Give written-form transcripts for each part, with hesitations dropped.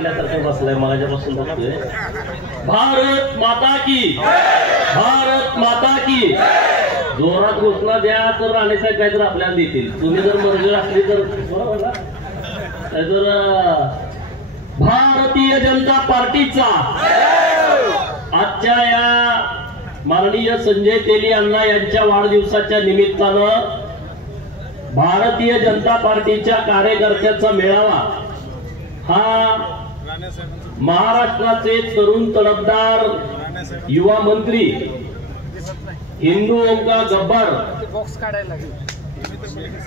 बसलाय माझ्यापासून बघतोय। भारत माता की, भारत माता की। जोरात घोषणा द्या तर राणेसाहेब काहीतरी आपल्याला देतील। तुम्ही जर मर्जी असली तर बरोबर ना। तर भारतीय जनता पार्टीचा आजच्या या माननीय संजय तेली अण्णा यांच्या वाढदिवसाच्या निमित्तानं भारतीय जनता पार्टीच्या कार्यकर्त्यांचा मेळावा हा महाराष्ट्राचे तरुण तडफदार युवा मंत्री हिंदू ओंकार गब्बर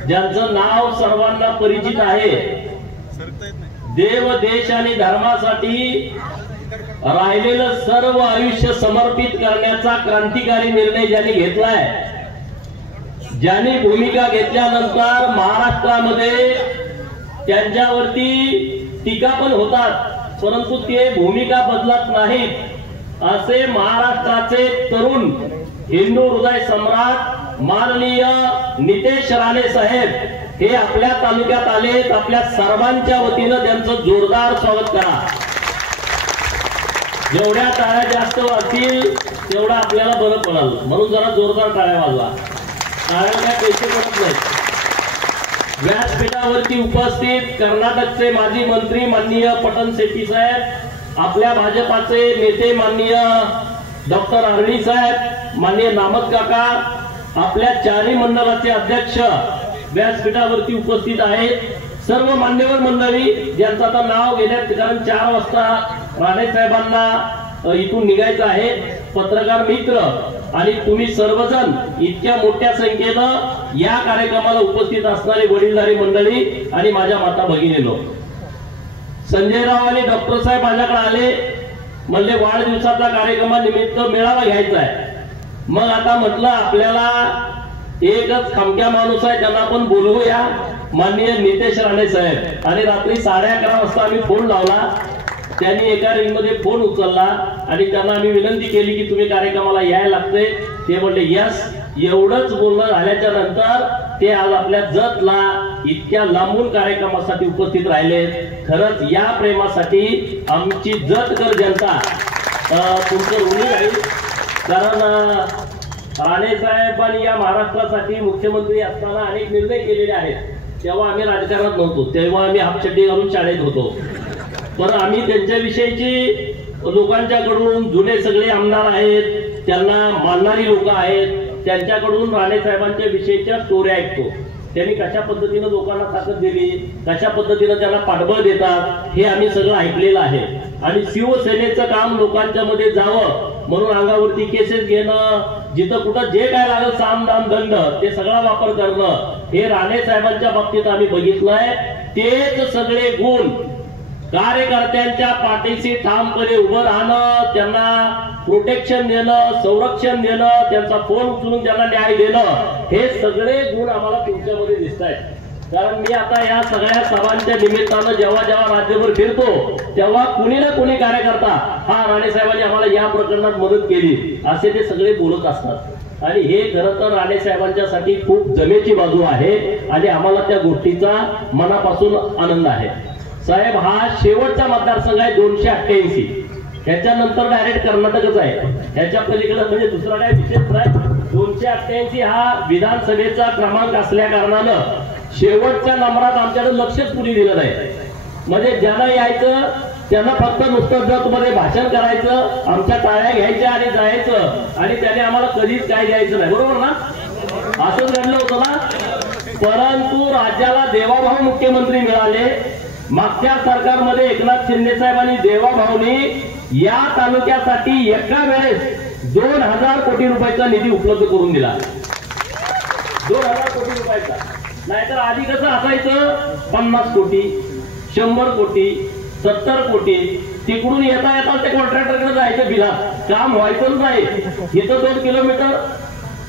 ज्यांचं नाव सर्वांना परिचित आहे, देव देश आणि धर्मासाठी राहिलेलं सर्व आयुष्य समर्पित करण्याचा क्रांतिकारी निर्णय ज्यांनी घेतलाय, ज्यांनी भूमिका घेतल्यानंतर महाराष्ट्रामध्ये त्यांच्यावरती टीका पण होतात परंतु ते भूमिका बदलत नाहीत असे महाराष्ट्राचे तरुण हिंदू हृदय सम्राट माननीय नितेश राणे साहेब हे आपल्या तालुक्यात आलेत। आपल्या सर्वांच्या वतीनं त्यांचं जोरदार स्वागत करा। जेवढ्या टाळ्या जास्त वाजतील तेवढा आपल्याला बरं पडेल, म्हणून जरा जोरदार टाळ्या वाजवा। टाळ्याला काय पैसे पडत नाहीत। व्यासपीठावरती उपस्थित कर्नाटकचे माजी मंत्री माननीय पटन शेट्टी साहेब, आपल्या भाजपाचे नेते माननीय डॉक्टर अरणी साहेब, माननीय नामत काका, आपल्या चारी मंडळाचे अध्यक्ष व्यासपीठावरती उपस्थित आहेत। सर्व मान्यवर मंडळी ज्यांचं आता नाव घेण्यात, कारण 4 वाजता राणे साहेबांना इथून निघायचं आहे, पत्रकार मित्र आणि तुम्ही सर्वजण इतक्या मोठ्या संख्येनं या कार्यक्रमाला उपस्थित असणारे वडीलधारी मंडळी आणि माझ्या माता भगिनींनो, संजयराव आणि डॉक्टर साहेब माझ्याकडे आले, म्हणले वाढदिवसाचा कार्यक्रमानिमित्त मेळावा घ्यायचा आहे। मग आता म्हटलं आपल्याला एकच खमक्या माणूस आहे त्यांना आपण बोलवूया, माननीय नितेश राणे साहेब। आणि रात्री 11:30 वाजता आम्ही फोन लावला, त्यांनी एका रिंग मध्ये फोन उचलला आणि त्यांना आम्ही विनंती केली की तुम्ही कार्यक्रमाला यायला लागते। ते म्हणले यस। एवढंच बोलणं झाल्याच्या नंतर ते आज आपल्या जतला इतक्या लांबून कार्यक्रमासाठी उपस्थित राहिले। खरंच या प्रेमासाठी आमची जतकर जनता तुमचं ऋणी राहील, कारण राणे साहेबांनी या महाराष्ट्रासाठी मुख्यमंत्री असताना अनेक निर्णय केलेले आहेत। तेव्हा आम्ही राजकारणात नव्हतो, तेव्हा आम्ही हाफचड्डी घालून शाळेत होतो, पण आम्ही त्यांच्याविषयीची लोकांच्याकडून जुने सगळे आमदार आहेत, त्यांना मानणारी लोक आहेत, त्यांच्याकडून राणे साहेबांच्या विषयीच्या स्टोरी ऐकतो। त्यांनी कशा पद्धतीनं लोकांना ताकद दिली, कशा पद्धतीनं त्यांना पाठबळ देतात हे आम्ही सगळं ऐकलेलं आहे। आणि शिवसेनेचं काम लोकांच्या मध्ये जावं म्हणून अंगावरती केसेस घेणं, जिथं कुठं जे काय लागेल साम दाम दंड ते सगळा वापर करणं, हे राणे साहेबांच्या बाबतीत आम्ही बघितलंय। तेच सगळे गुण कार्यकर्त्यांच्या पाठीशी ठामपणे उभं राहणं, त्यांना प्रोटेक्शन देणं, संरक्षण देणं, त्यांचा फोन उचलून त्यांना न्याय देणं, हे सगळे गुण आम्हाला तुमच्यामध्ये दिसत आहेत। कारण मी आता या सगळ्या सभांच्या निमित्तानं जेव्हा जेव्हा राज्यभर फिरतो तेव्हा कुणी ना कुणी कार्यकर्ता हा राणे साहेबांनी आम्हाला या प्रकरणात मदत केली असे ते सगळे बोलत असतात। आणि हे खरं तर राणे साहेबांच्यासाठी खूप जमेची बाजू आहे आणि आम्हाला त्या गोष्टीचा मनापासून आनंद आहे। साहेब हा शेवटचा मतदारसंघ आहे 288, त्याच्यानंतर डायरेक्ट कर्नाटकच आहे, ह्याच्या पलीकडे म्हणजे दुसरा काय विशेष नाही। 288 हा विधानसभेचा क्रमांक असल्या कारणानं शेवटच्या नंबरात आमच्याकडे लक्षच कुणी दिलं नाही। म्हणजे ज्यांना यायचं त्यांना फक्त नुसतं जतमध्ये भाषण करायचं, आमच्या टाळ्या घ्यायच्या आणि जायचं, आणि त्याने आम्हाला कधीच काय द्यायचं नाही, बरोबर ना? असंच घडलं होतं ना? परंतु राज्याला देवाभाऊ मुख्यमंत्री मिळाले। मागच्या सरकारमध्ये एकनाथ शिंदे साहेबांनी देवाभाऊनी या तालुक्यासाठी एका वेळेस 2000 कोटी रुपयाचा निधी उपलब्ध करून दिला। 2000 कोटी रुपयाचा, नाहीतर आधी कसं असायचं 50 कोटी, 100 कोटी, 70 कोटी, तिकडून येता येता ते कॉन्ट्रॅक्टरकडे जायचं, बिलात काम व्हायचंच नाही। इथं 2 किलोमीटर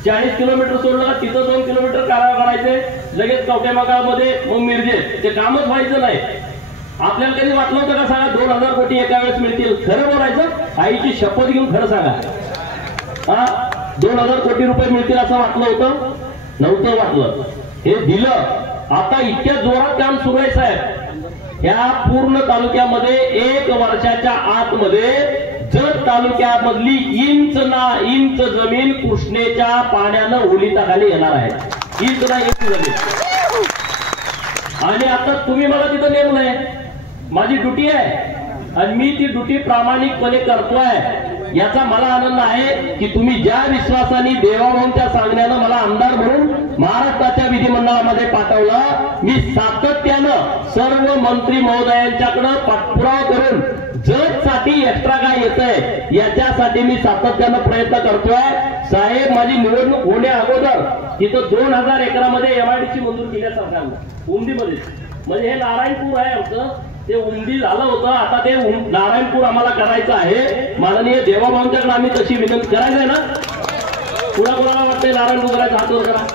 40 किलोमीटर सोडलं का तिथं 2 किलोमीटर काढायचे, लगेच कवटेमागामध्ये मग मिरजे, ते कामच व्हायचं नाही। आपल्याला कधी वाटलं होतं का सांगा 2000 कोटी एका वेळेस मिळतील? खरं बोलायचं, आईची शपथ घेऊन खरं सांगा, हा 2000 कोटी रुपये मिळतील असं वाटलं होतं? नव्हतं वाटलं। हे दिलं। आता इतक्या जोरात काम सुरू आहे साहेब, ह्या पूर्ण तालुक्यामध्ये 1 वर्षाच्या आतमध्ये जत तालुक्यामधली इंच ना इंच जमीन कृष्णेच्या पाण्यानं ओलिताखाली येणार आहे. इंच ना इंच जमीन. आणि आता तुम्ही मला तिथं नेमलंय, माझी ड्युटी आहे आणि मी ती ड्युटी प्रामाणिकपणे करतोय. याचा मला आनंद आहे की तुम्ही ज्या विश्वासाने देवाभाऊंच्या सांगण्यानं मला आमदार म्हणून महाराष्ट्राच्या विधिमंडळामध्ये पाठवलं, मी सातत्यानं सर्व मंत्री महोदयांच्याकडे पाठपुरावा करून जत साठी एक्स्ट्रा काय येतंय याच्यासाठी मी सातत्यानं प्रयत्न करतोय. साहेब, माझी निवडणूक होण्या अगोदर तिथं 2000 एकरामध्ये एमआयडीसी मंजूर केल्या सरकारनं उमदीमध्ये. म्हणजे हे नारायणपूर आहे आमचं, ते उमदी झालं होतं, आता ते नारायणपूर आम्हाला करायचं आहे. माननीय देवाभाऊंच्याकडे आम्ही तशी विनंती करायचंय ना. कुणाकुणाला वाटतंय नारायणपूर करायचं, हात वर करा.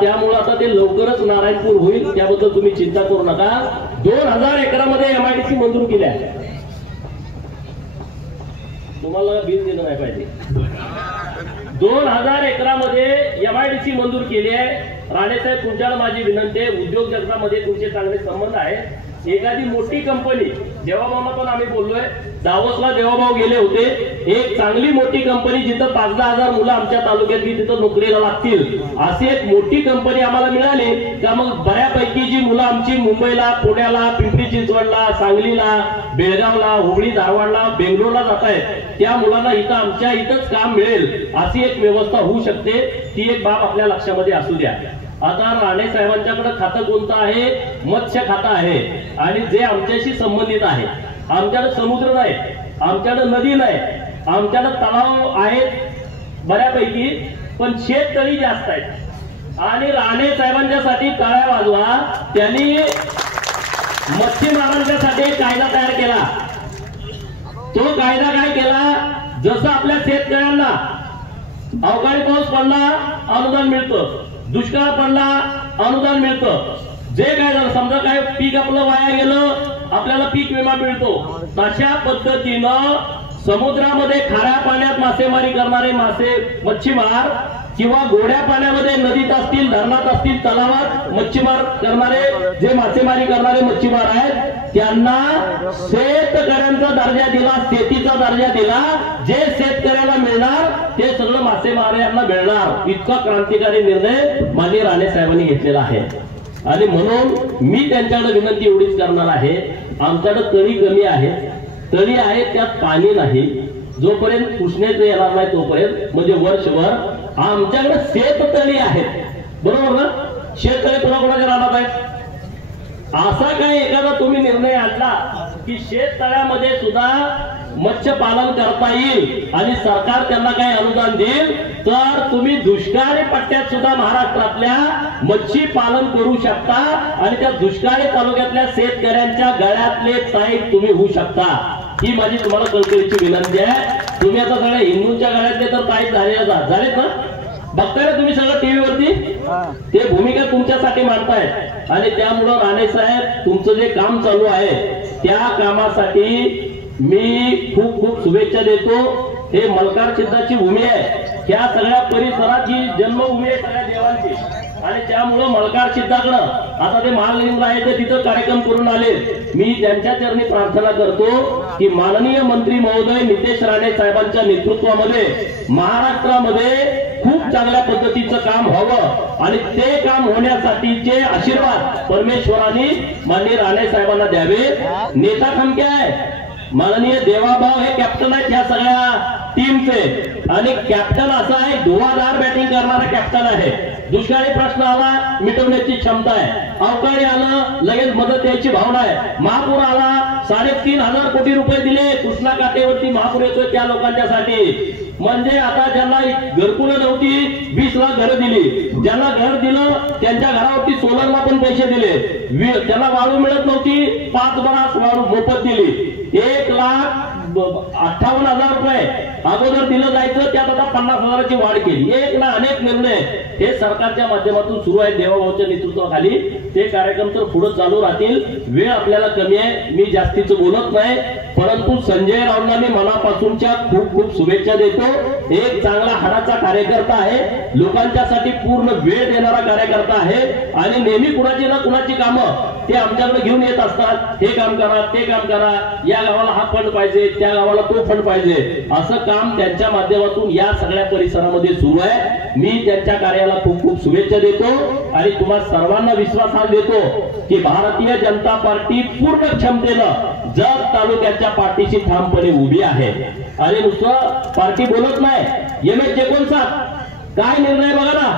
त्यामुळे आता ते लवकरच नारायणपूर होईल, त्याबद्दल तुम्ही चिंता करू नका. 2000 एकरामध्ये एमआयडीसी मंजूर केल्या. तुम्हाला बिल दिलं नाही पाहिजे. 2000 एकरामध्ये एमआयडीसी मंजूर केली आहे. राणेसाहेब, तुमच्याला माझी विनंती आहे, उद्योग जगतामध्ये तुमचे चांगले संबंध आहेत. एखादी मोठी कंपनी, देवाभाऊंना पण आम्ही बोललोय, दावोसला देवाभाऊ गेले होते, एक चांगली मोठी कंपनी जिथं 5-10 हजार मुलं आमच्या तालुक्यातली तिथं नोकरीला लागतील अशी एक मोठी कंपनी आम्हाला मिळाली का मग बऱ्यापैकी जी मुलं आमची मुंबईला, पुण्याला, पिंपरी चिंचवडला, सांगलीला, बेळगावला, हुबळी, धारवाडला, बेंगलोरला जात आहेत, त्या मुलांना इथं आमच्या इथंच काम मिळेल अशी एक व्यवस्था होऊ शकते. ती एक बाब आपल्या लक्षामध्ये असू द्या. आता राणे साहेबांच्याकडे खातं कोणतं आहे? मत्स्य खातं आहे. आणि जे आमच्याशी संबंधित आहे. आमच्याकडे समुद्र नाही, आमच्याकडे नदी नाही, आमच्याकडे तलाव आहेत बऱ्यापैकी, पण शेततळी जास्त आहेत. आणि राणे साहेबांच्यासाठी टाळ्या वाजवा. त्यांनी मच्छीमारांच्यासाठी एक कायदा तयार केला. तो कायदा काय केला? जसं आपल्या शेतकऱ्यांना अवकाळी पाऊस पडला अनुदान मिळतं, दुष्काळ पडला अनुदान मिळतं, जे काय झालं समजा काय पीक आपलं वाया गेलं आपल्याला पीक विमा मिळतो, तशा पद्धतीनं समुद्रामध्ये खाऱ्या पाण्यात मासेमारी करणारे मच्छीमार किंवा गोड्या पाण्यामध्ये नदीत असतील, धरणात असतील, तलावात मच्छीमार करणारे जे मासेमारी करणारे मच्छीमार आहेत त्यांना शेतकऱ्यांचा दर्जा दिला, शेतीचा दर्जा दिला. जे शेतकऱ्याला मिळणार ते सगळं मासेमाऱ्यांना मिळणार. इतका क्रांतिकारी निर्णय माननीय राणे साहेबांनी घेतलेला आहे. आणि म्हणून मी त्यांच्याकडे विनंती एवढीच करणार आहे, आमच्याकडे तळी कमी आहे, तळी आहे त्यात पाणी नाही. जोपर्यंत कृष्णेचं येणार नाही तोपर्यंत म्हणजे वर्षभर आमच्याकडे शेततळी आहेत. बरोबर ना? शेततळी कोणाकोणाच्या राहणार आहेत? असा काय एखादा तुम्ही निर्णय आणला की शेततळ्यामध्ये सुद्धा मत्स्य पालन करता येईल आणि सरकार त्यांना काही अनुदान देईल, तर तुम्ही दुष्काळी पट्ट्यात सुद्धा महाराष्ट्रातल्या मच्छी पालन करू शकता आणि त्या दुष्काळी तालुक्यातल्या शेतकऱ्यांच्या गळ्यातले ताईत तुम्ही होऊ शकता. ही माझी तुम्हाला कळकळीची विनंती आहे. तुम्ही आता सगळ्या हिंदूंच्या गळ्यातले तर ताईत झालेत ना, बघताय ना तुम्ही सगळं टीव्हीवरती, ते भूमिका तुमच्यासाठी मांडतायत. आणि त्यामुळं राणे साहेब तुमचं जे काम चालू आहे त्या कामासाठी मी खूप खूप शुभेच्छा देतो. हे मलकार सिद्धाची भूमी आहे, ह्या सगळ्या परिसराची जन्मभूमी आहे सगळ्या देवांची. आणि त्यामुळं मलकार सिद्धाकडं आता ते महालिंग आहे ते तिथं कार्यक्रम करून आले. मी त्यांच्या चरणी प्रार्थना करतो की माननीय मंत्री महोदय नितेश राणे साहेबांच्या नेतृत्वामध्ये महाराष्ट्रामध्ये खूप चांगल्या पद्धतीचं काम व्हावं आणि ते काम होण्यासाठीचे आशीर्वाद परमेश्वरांनी माननीय राणे साहेबांना द्यावे. नेता खमके आहे माननीय देवाभाऊ, हे कॅप्टन आहेत ह्या सगळ्या टीमचे. आणि कॅप्टन असा आहे धुवाधार बॅटिंग करणारा कॅप्टन आहे. दुष्काळी प्रश्न आला मिटवण्याची क्षमता आहे, अवकाळी आलं लगेच मदत द्यायची भावना आहे, महापूर आला 3,500 कोटी रुपये दिले कृष्णा काठेवरती महापूर येतोय त्या लोकांच्यासाठी. म्हणजे आता ज्यांना घरकुलं नव्हती 20 लाख घरं दिली, ज्यांना घर दिलं त्यांच्या घरावरती सोलरला पण पैसे दिले, त्यांना वाळू मिळत नव्हती 5 बरास वाळू मोफत दिली. 1,58,000 रुपये अगोदर दिलं जायचं, त्यात आता 50,000ची वाढ केली. एक ना अनेक निर्णय हे सरकारच्या माध्यमातून सुरू आहे देवाभाऊच्या नेतृत्वाखाली. ते कार्यक्रम तर पुढे चालू राहतील. वेळ आपल्याला कमी आहे, मी जास्तीच बोलत नाही, परंतु संजय राऊतांना मी मनापासूनच्या खूप खूप शुभेच्छा देतो. एक चांगला हाडाचा कार्यकर्ता आहे, लोकांच्यासाठी पूर्ण वेळ देणारा कार्यकर्ता आहे आणि नेहमी कुणाची ना कुणाची कामं ते आमच्याकडे घेऊन येत असतात. हे काम करा, ते काम करा, या गावाला हा फंड पाहिजे, त्या गावाला तो फंड पाहिजे, असं काम त्यांच्या माध्यमातून या सगळ्या परिसरामध्ये सुरू आहे. मी त्यांच्या कार्याला खूप खूप शुभेच्छा देतो आणि तुम्हाला सर्वांना विश्वास हा देतो की भारतीय जनता पार्टी पूर्ण क्षमतेनं जत तालुक्याच्या पाठीशी ठामपणे उभी आहे. आणि नुसतं पार्टी बोलत नाही, एमएच 59 काय निर्णय बघा ना,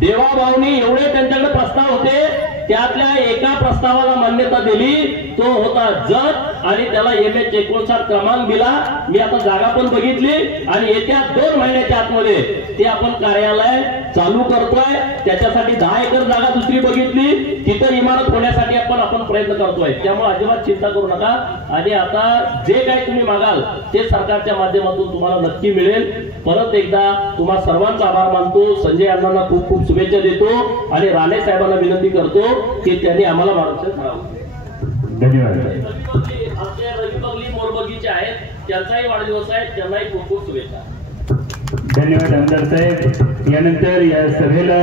देवाभाऊनी एवढे त्यांच्याकडे प्रस्ताव होते, त्यातल्या एका प्रस्तावाला मान्यता दिली, तो होता जत आणि त्याला एमएच 59 क्रमांक दिला. मी आता जागा पण बघितली आणि येत्या 2 महिन्याच्या आतमध्ये ते आपण कार्यालय चालू करतोय. त्याच्यासाठी 10 एकर जागा दुसरी बघितली, तिथं इमारत होण्यासाठी आपण प्रयत्न करतोय. त्यामुळे अजिबात चिंता करू नका. आणि आता जे काही तुम्ही मागाल ते सरकारच्या माध्यमातून तुम्हाला नक्की मिळेल. परत एकदा तुम्हा सर्वांचा आभार मानतो. संजय अण्णांना खूप खूप शुभेच्छा देतो आणि राणे साहेबांना विनंती करतो की त्यांनी आम्हाला मार्गदर्शन करावं. धन्यवाद. आमचे रविबगली मोरबगीचे आहेत, त्यांचाही वाढदिवस आहे, त्यांनाही खूप खूप शुभेच्छा. धन्यवाद आमदार साहेब. यानंतर या सभेला